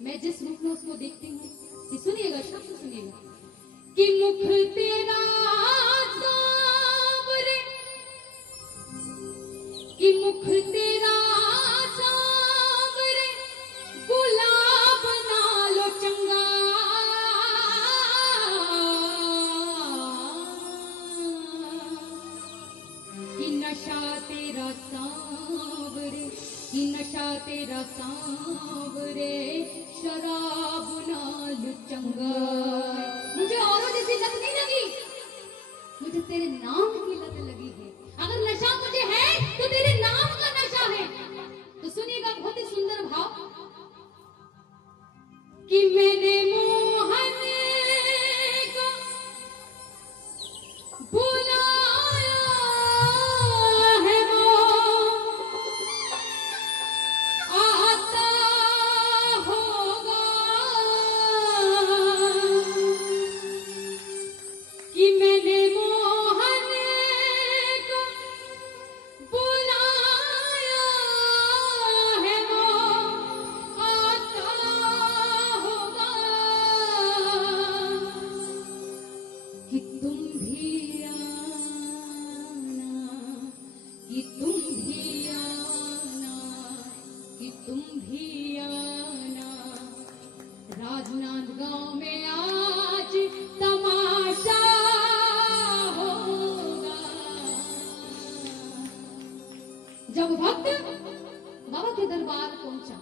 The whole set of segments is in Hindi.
मैं जिस रूप में उसको देखती हूँ, कि सुनिएगा, शब्द सुनिएगा, कि मुख तेरा सांवरे, कि मुख तेरा सांवरे, गुलाब नालो चंगा, कि नशा तेरा सांवरे, कि नशा तेरा सांवरे, शराब नाल चंगा। मुझे औरों जैसी लत नहीं लगी, मुझे तेरे नाम की लत लगी है। अगर नशा मुझे है तो तेरे नाम का नशा है। तो सुनिएगा बहुत ही सुंदर भाव, कि मैंने मोहन को बुलाया है, वो आता होगा, कि मैंने मोहन को बुलाया है, वो आता होगा, कि तुम भी आना, कि तुम भी आना, कि तुम भी आना, राजनांदगांव में आज तमाशा होगा। जब भक्त बाबा के दरबार पहुंचा,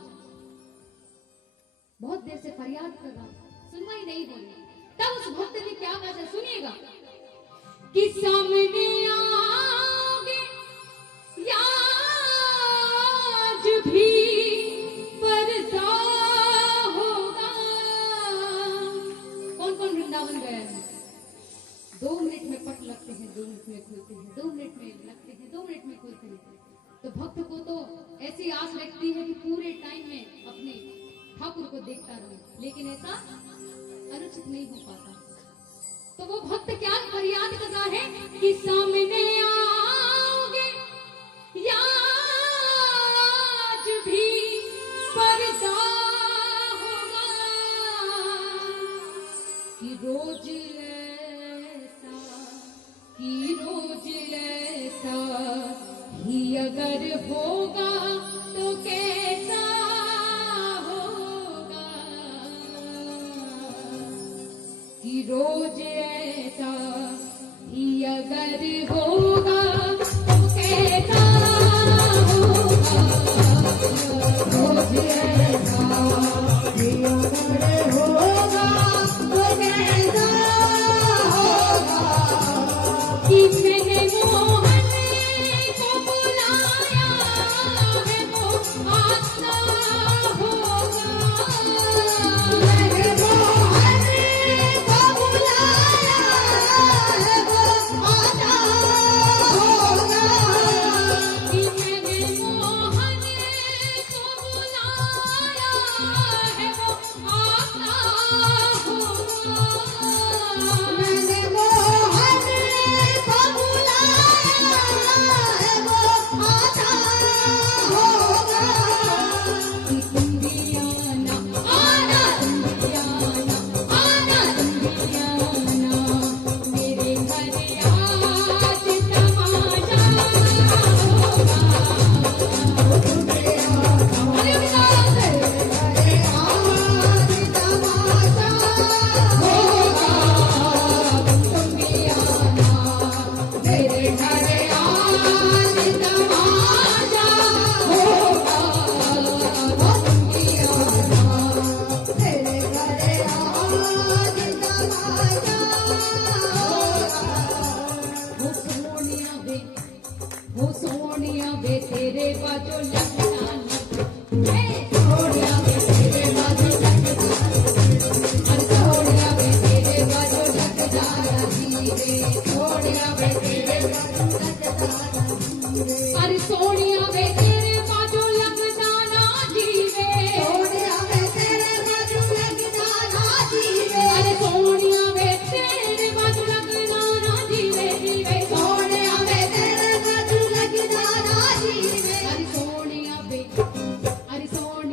बहुत देर से फरियाद कर रहा, सुनवाई नहीं हो रही, तब उस भक्त ने क्या कहा, सुनिएगा, कि सामने आओगे आज भी पर्दा होगा। कौन कौन वृंदावन गया है? 2 मिनट में पट लगते हैं, 2 मिनट में खुलते हैं, 2 मिनट में लगते हैं, 2 मिनट में खुलते हैं। तो भक्त को तो ऐसी आस लगती है कि पूरे टाइम में अपने ठाकुर को देखता रहे, लेकिन ऐसा अनुचित नहीं हो पाता। तो वो भक्त क्या फरियाद कर रहा है, कि सामने आओगे या आज भी पर्दा होगा, कि रोज ऐसा, कि रोज ऐसा ही अगर होगा तो कैसा होगा, कि रोज ऐसा ही अगर होगा तो कैसा होगा, रोज ऐसा ही अगर होगा तो कैसा होगा, कि मैंने मोहन को बुलाया है, वो आता होगा, मैंने मोहन को बुलाया है, वो आता होगा, कि मैंने मोहन को बुलाया है, वो आता होगा, मैंने मोहन को बुलाया है, वो आता होगा, कि तुम भी आना, आना, तुम भी आना, आना, तुम भी आना, मेरे घर आज तमाशा होगा, तुम भी आना, मेरे घर आज तमाशा होगा, तुम भी आना, मेरे घर आज तमाशा होगा, तुम भी आना, मेरे घर आज तमाशा होगा। वो सोनिया बे, वो सोनिया बे, तेरे बाजू लगना लग, सोनिया बे तेरे बाजू लगना, अरे सोनिया बे तेरे बाजू लग जाना जीवे, सोनिया बे तेरे बाजू लग जाना जीवे, अरे सोनिया बे तेरे बाजू लग जाना जीवे, सोनिया बे तेरे बाजू लग जाना जीवे, अरे सोनिया बे तेरे बाजू लग जाना जीवे, जीवे, सोनिया बे तेरे बाजू लग जाना जीवे, अरे सोनिया बे, अरे सोनिया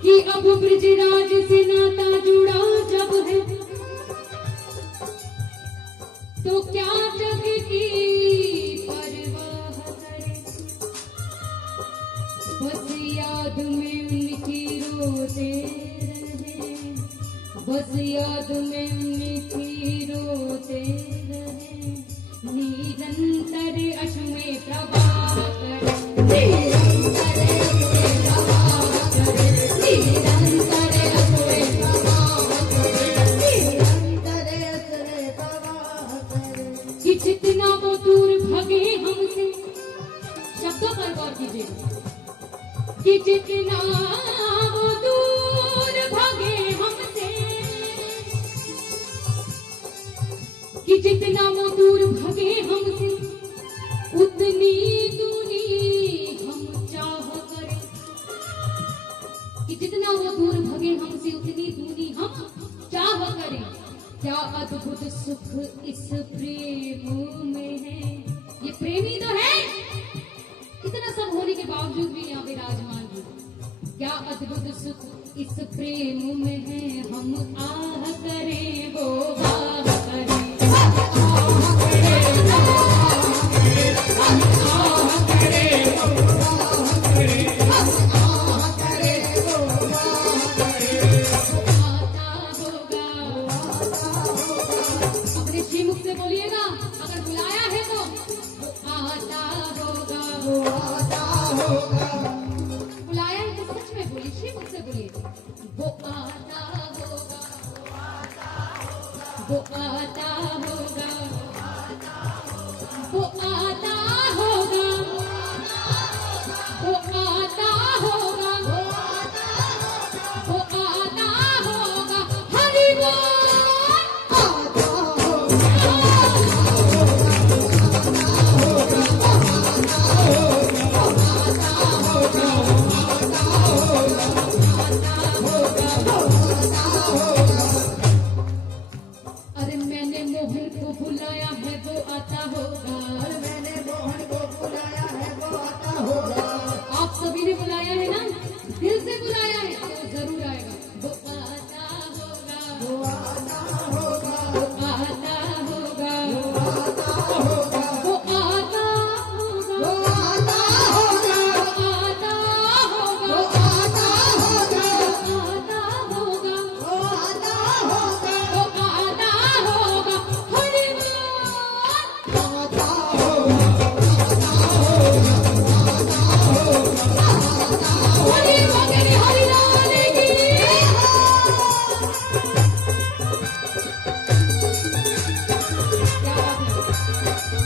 कि अब ब्रजराज से नाता जुड़ा जब है तो क्या जग की परवाह करे, बस याद में उनकी रोते रहे, बस याद में उनकी रोते रहे, निरंतर अश्रुएं प्रवाह करे, निरंतर अश्रुएं प्रवाह करे, निरंतर अश्रुएं प्रवाह करे, निरंतर अश्रुएं प्रवाह करे। कि जितना वो दूर भगे हमसे, शब्दों पर गौर कीजिएगा, कि जितना वो दूर भगे हमसे, कि जितना वो दूर भगे हमसे, उतनी दूरी हम चाह करें, कि जितना वो दूर भगे हमसे उतनी दूरी हम चाह करें। क्या अद्भुत सुख इस प्रेम में है, ये प्रेमी तो है, इतना सब होने के बावजूद भी यहाँ विराजमान है। क्या अद्भुत सुख इस प्रेम में है, हम आह करें वो आह करें, अपने श्रीमुख से बोलिएगा, अगर बुलाया है तो वो आता होगा, वो आता होगा, बुलाया है तो सच में बोलिए, श्रीमुख से बोलिए, वो आता होगा, वो आता होगा, वो आता होगा, वो आता होगा, वो आता होगा, हरि बोल। अरे मैंने मोहन को बुलाया है वो आता होगा, मैंने मोहन को बुलाया है वो आता होगा। आप सभी ने बुलाया है ना, दिल से बुलाया है तो जरूर आएगा, वो आता होगा, वो आता होगा, वो आता होगा, वो आता होगा, वो आता होगा, वो आता होगा, वो आता होगा, वो आता होगा, वो आता होगा, वो आता होगा, वो आता होगा, हरि बोल। आता होगा, हरि बोल, हरि राम की। क्या बात है।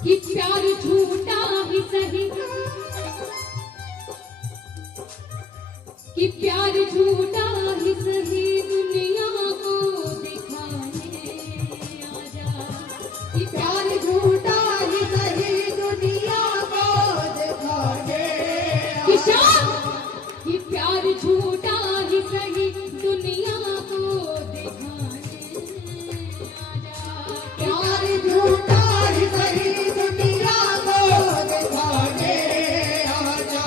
कि प्यार झूठा ही सही, कि प्यार झूठा ही सही, दुनिया को दिखाने आजा, कि प्यार झूठा ही सही, दुनिया को दिखाने आजा, कि प्यार झूठा ही सही, दुनिया को दिखाने आजा, प्यार झूठा ही सही, दुनिया को दिखाने आजा।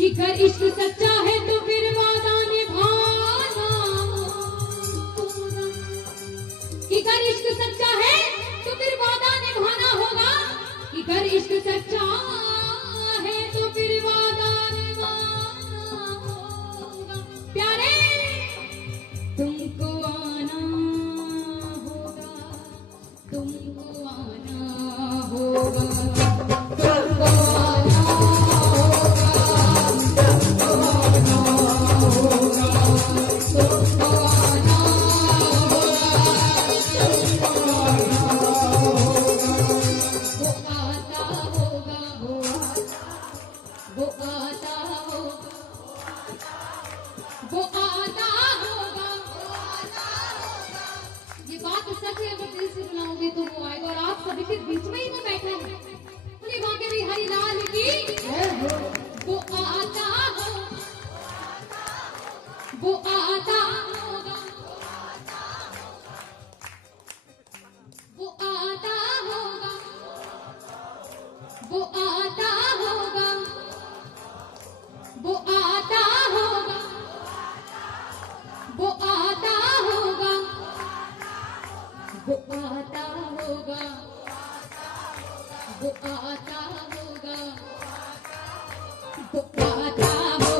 कि अगर इश्क सच्चा है तो फिर वादा निभाना होगा, कि अगर इश्क सच्चा है तो फिर वादा निभाना होगा, कि अगर इश्क सच्चा है तो फिर वादा निभाना होगा। प्यारे तुमको आना होगा, तुमको आना होगा, तुमको आना तो वो आएगा और आप सभी के बीच में ही वो बैठा है। बोले वाके बिहारी लाल की वो आता हो, वो आता होगा, वो आता होगा, वो आता होगा, वो आता होगा, वो आता होगा, वो आता होगा, वो आता होगा, वो आता होगा।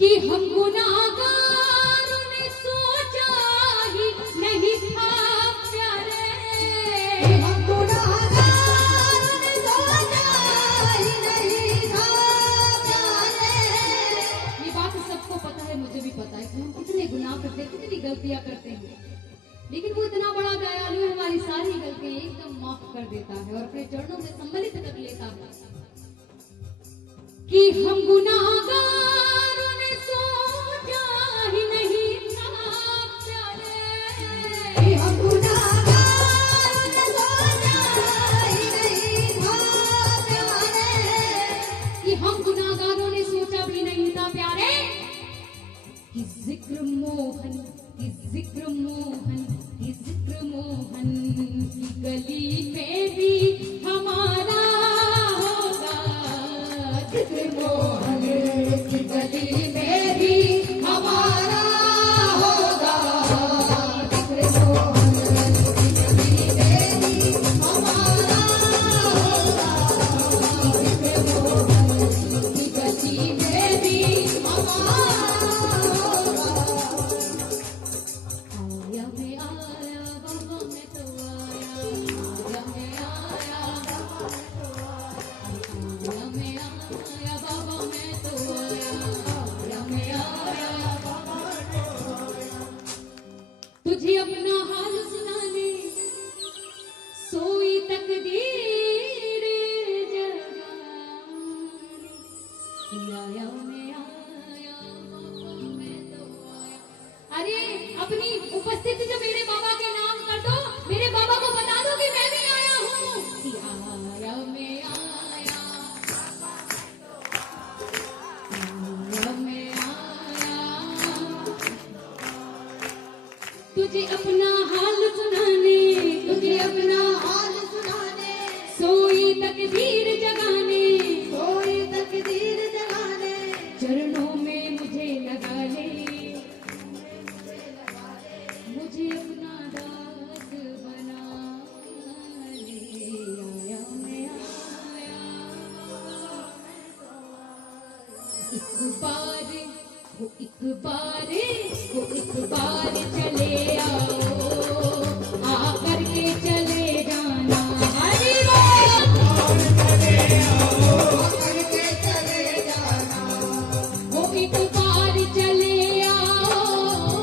कि हम गुनाहगारों ने सोचा ही नहीं था प्यारे, हम गुनाहगारों ने सोचा ही नहीं था प्यारे। ये बात सबको पता है, मुझे भी पता है कि हम कितने गुनाह करते हैं, कितनी गलतियां करते हैं, लेकिन वो इतना बड़ा दयालु है, हमारी सारी गलतियां एकदम माफ कर देता है और अपने चरणों में सम्मिलित कर लेता है। कि हम गुनाहगारों ने सोचा ही नहीं था प्यारे, हम गुनाहगारों ने सोचा ही नहीं था प्यारे, कि हम गुनाहगारों ने सोचा भी नहीं था प्यारे, कि जिक्र मोहन, कि जिक्र मोहन, कि जिक्र मोहन की गली में भी हमारा होगा, जिक्र मोहन की गली में भी हमारा होगा, जिक्र मोहन की गली में भी हमारा होगा, जिक्र मोहन की गली में भी हमारा होगा। आया मैं आया बाबा मैं तो आया, आया मैं आया आया मैं आया बाबा मैं तो आया, आया मैं आया बाबा मैं तो आया। तुझे अपना हाल सुनाने सोई तकदीर जगाने, आया मैं आया बाबा मैं तो आया। अरे अपनी उपस्थिति जब मेरे बाबा के नाम कर दो, मेरे बाबा को बता दो कि मैं भी आया हूँ, कि आया मैं आया, आया मैं आया। तुझे अपना हाल सुनाने, तुझे अपना हाल सुनाने, सोई तकदीर जगाने, सोई तकदीर जगाने, चरणों में मुझे लगा ले, मुझे अपना दास बना ले, आया मैं आया। एक बार वो एक बार वो एक बार चले आओ, आकर के चले जाना, हरि बोल, चले आओ, आकर के चले जाना, वो एक बार चले आओ,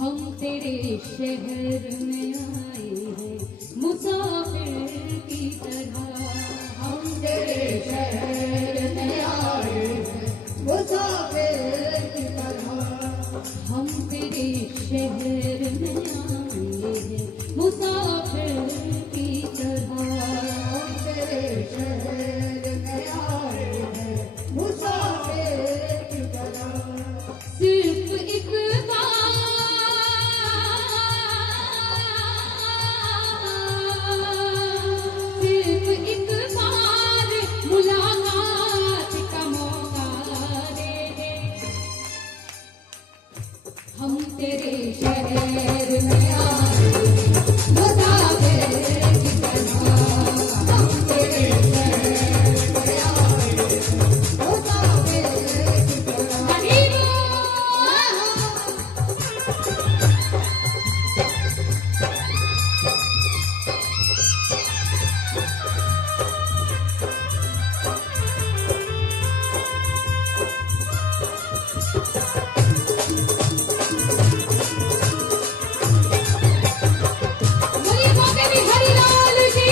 हम तेरे शहर में आए हैं मुसाफिर की तरह। हम तेरे शहर में आए हैं मुसाफिर की तरह। हम तेरे शहर में आए हैं मुसाफिर की तरह। हम तेरे शहर में आए हैं मुसाफिर की तरह। सिर्फ एक बार, सिर्फ एक बार मुलाकात का मौका दे दे। हम तेरे शहर में आए मुसाफिर की तरह। हम तेरे शहर में आए हैं मुसाफिर की तरह। गरीबों गरीबों के भी हरिलाल की।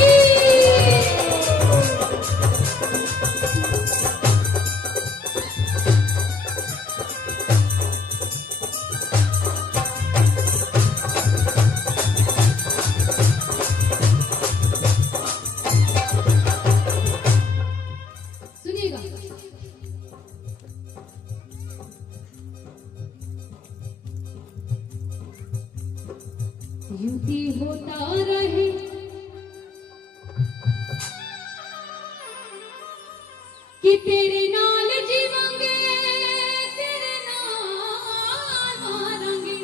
सुनिएगा, युति होता रहे कि तेरे नाल जीवांगे, तेरे नाल मारांगे,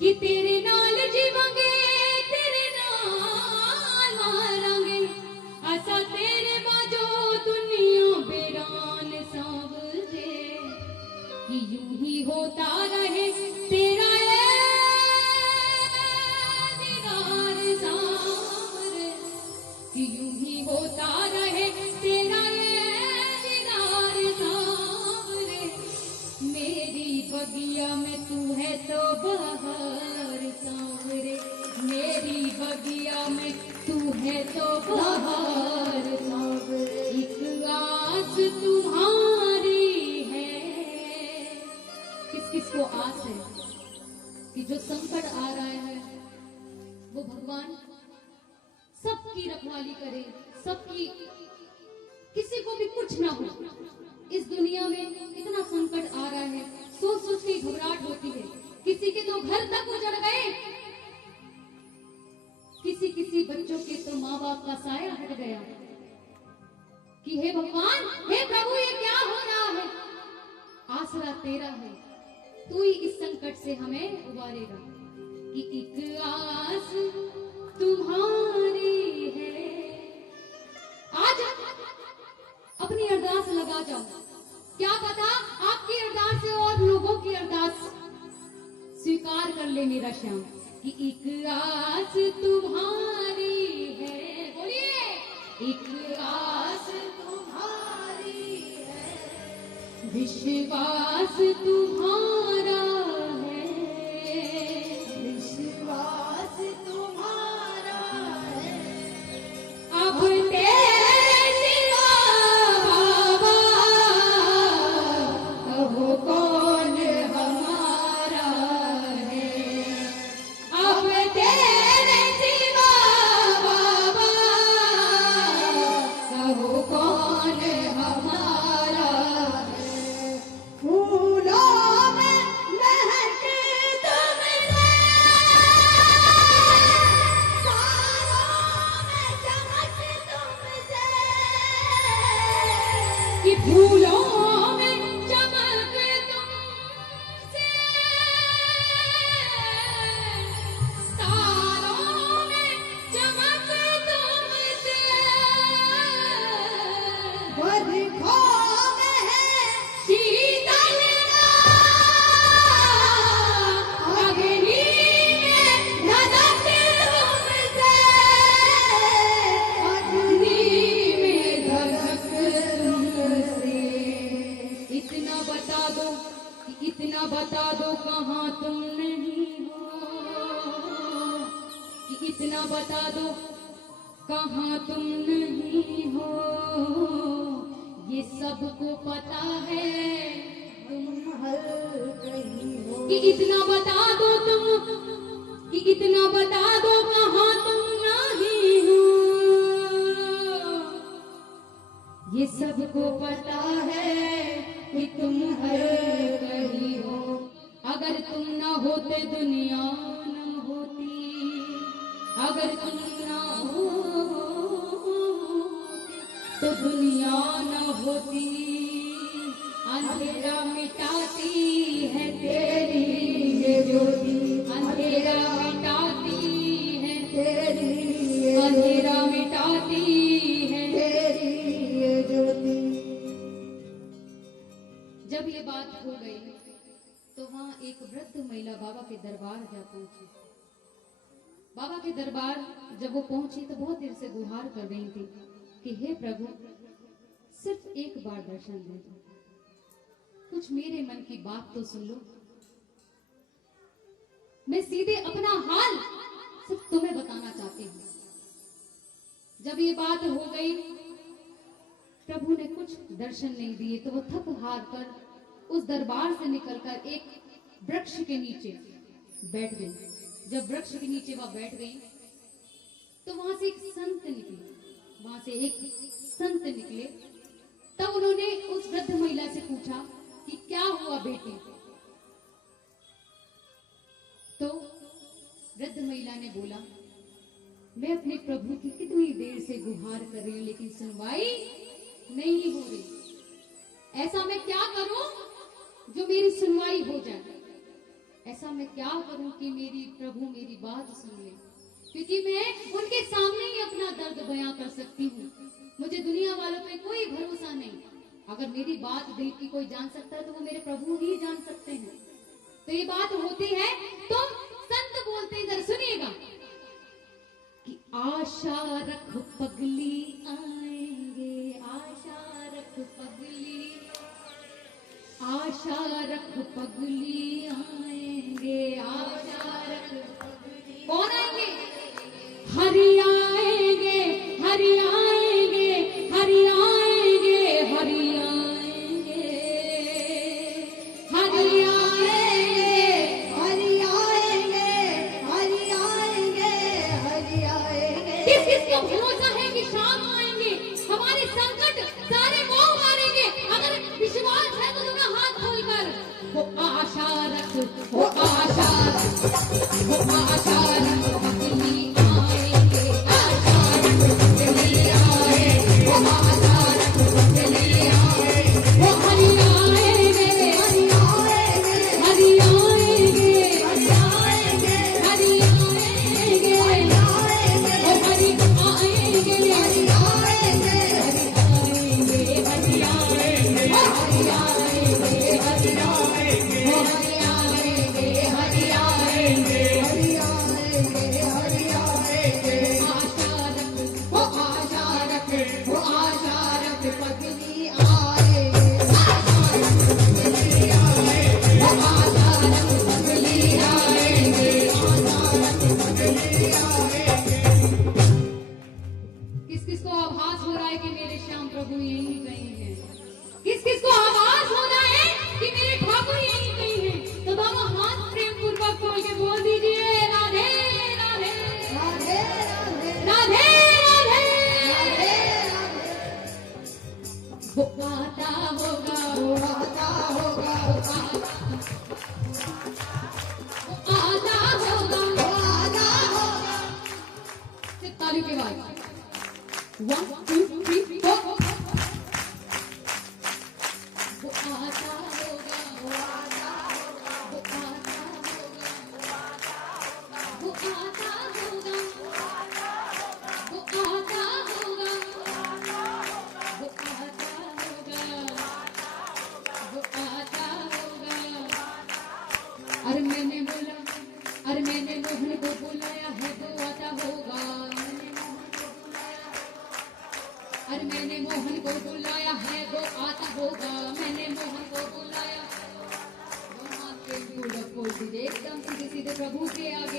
कि तेरे नाल जीवांगे, तेरे नाल मारांगे। असा तेरे बाजो दुनिया बेरान सांवरे, कि यूं ही होता रहे तेरा ये दीदार सांवरे, कि यूं ही होता रहे तेरा ये दीदार सांवरे। मेरी बगिया में तू है तो बहार सांवरे, मेरी बगिया में तू है तो बहार सांवरे। एक आस तुम्हारी है, किस किस को आस है कि जो संकट आ रहा है वो भगवान सबकी रखवाली करे, सबकी, किसी को भी कुछ ना हो। इस दुनिया में इतना संकट आ रहा है, सोच सोच के घबराहट होती है। किसी के तो घर तक उजड़ गए, किसी बच्चों के तो माँ बाप का साया हट गया, कि हे भगवान, हे प्रभु, ये क्या हो रहा है। आसरा तेरा है, तू ही इस संकट से हमें उबारेगा। कि एक आस तुम्हारी है। आज अपनी अरदास लगा जाओ, क्या पता आपकी अरदास से और लोगों की अरदास स्वीकार कर ले मेरा श्याम। कि एक आस तुम्हारी है, बोलिए, एक आस तुम्हारी है, विश्वास तुम्हारा है, विश्वास तुम्हारा है। अब तेरे सिवा बाबा अब कौन हमारा है। अब तेरे सिवा बाबा अब कौन हमारा है। फूलों में इतना बता दो कहाँ तुम नहीं हो, ये सबको पता है तुम हर कहीं हो। कि इतना बता दो तुम, कि इतना बता दो कहाँ तुम नहीं हो, ये सबको पता है कि तुम हर कहीं हो। अगर तुम ना होते दुनिया न होती, अगर तुम ना होते तो दुनिया न होती। अंधेरा मिटाती है तेरी ये ज्योति, अंधेरा मिटाती है तेरी ये अंधेरा मिटाती है। तेरी ये ज्योति। जब ये बात हो गई तो वहां एक वृद्ध महिला बाबा के दरबार जा पहुंची। बाबा के दरबार जब वो पहुंची तो बहुत देर से गुहार कर रही थी कि हे प्रभु, सिर्फ एक बार दर्शन दे दो, कुछ मेरे मन की बात तो सुन लो। मैं सीधे अपना हाल सिर्फ तुम्हें बताना चाहती हूँ। जब ये बात हो गई, प्रभु ने कुछ दर्शन नहीं दिए तो वो थक हार कर उस दरबार से निकलकर एक वृक्ष के नीचे बैठ गई। जब वृक्ष के नीचे वह बैठ गई तो वहां से एक संत निकले, वहां से एक संत निकले। तब उन्होंने उस वृद्ध महिला से पूछा कि क्या हुआ बेटी। तो वृद्ध महिला ने बोला, मैं अपने प्रभु की कितनी देर से गुहार कर रही हूं लेकिन सुनवाई नहीं हो रही। ऐसा मैं क्या करूं जो मेरी सुनवाई हो जाए? ऐसा मैं क्या करूं कि मेरी प्रभु मेरी बात सुन ले? क्योंकि मैं उनके सामने ही अपना दर्द बयां कर सकती हूँ। मुझे दुनिया वालों पे कोई भरोसा नहीं। अगर मेरी बात दिल की कोई जान सकता है तो वो मेरे प्रभु ही जान सकते हैं। तो ये बात होती है, तुम संत बोलते हैं, इधर सुनिएगा कि आशा रख पगली आएंगे, आशा रख पगली, आशा रख पगली आएंगे, आशा रख पगली। कौन आएंगे? हरि आएंगे, हरि आएंगे, हरि आएंगे, हरि आएंगे, हरि आएंगे, हरि आएंगे, हरि आएंगे, हरि आएंगे। किस किस को भरोसा है कि शाम आएंगे, हमारे संकट सारे मोह मारेंगे? अगर विश्वास है तो तुम्हें हाथ खोलकर वो आशा रख, वो आशा रख, वो आशा रख पगली आएंगे, आशा रख पगली आएंगे, वो आशा रख पगली आएंगे, वो हरि आएंगे, हरि आएंगे, हरि आएंगे, हरि आएंगे, हरि आएंगे, हरि आएंगे, वो हरि आएंगे, हरि आएंगे, हरि आएंगे, हरि आएंगे, वो हरि आएंगे, हरि आएंगे, वो हरि आएंगे, हरि आएंगे, हरि आएंगे, हरि आएंगे। आशा रख, वो आशा रख, वो आशा रख पगली आएंगे, आशा रख पगली आएंगे, वो आशा रख पगली आएंगे, आशा रख पगली आएंगे। किस किस को आभास हो रहा है कि मेरे श्याम प्रभु यही कहीं हैं? किस किस को आभास हो रहा है कि मेरे ठाकुर यही कहीं हैं? तो बाबा हाथ प्रेम पूर्वक खोल के बोल दीजिए, राधे राधे राधे राधे, राधे राधे। राधे राधे। वो आता होगा, वो आता होगा, वो आता होगा, वो आता होगा। सिर्फ ताली के बाद 1 2 3 4। वो आता होगा, वो आता होगा, वो आता होगा, वो आता होगा, वो आता होगा, वो आता होगा, वो आता होगा। अरे मैंने बोला, अरे मैंने मोहन को बुलाया है वो आता होगा। अरे मैंने मोहन को बुलाया है वो आता होगा। मैंने मोहन को बुलाया। वो हाथ के पूरा खोल दीजिए, एकदम सीधे सीधे प्रभु के आगे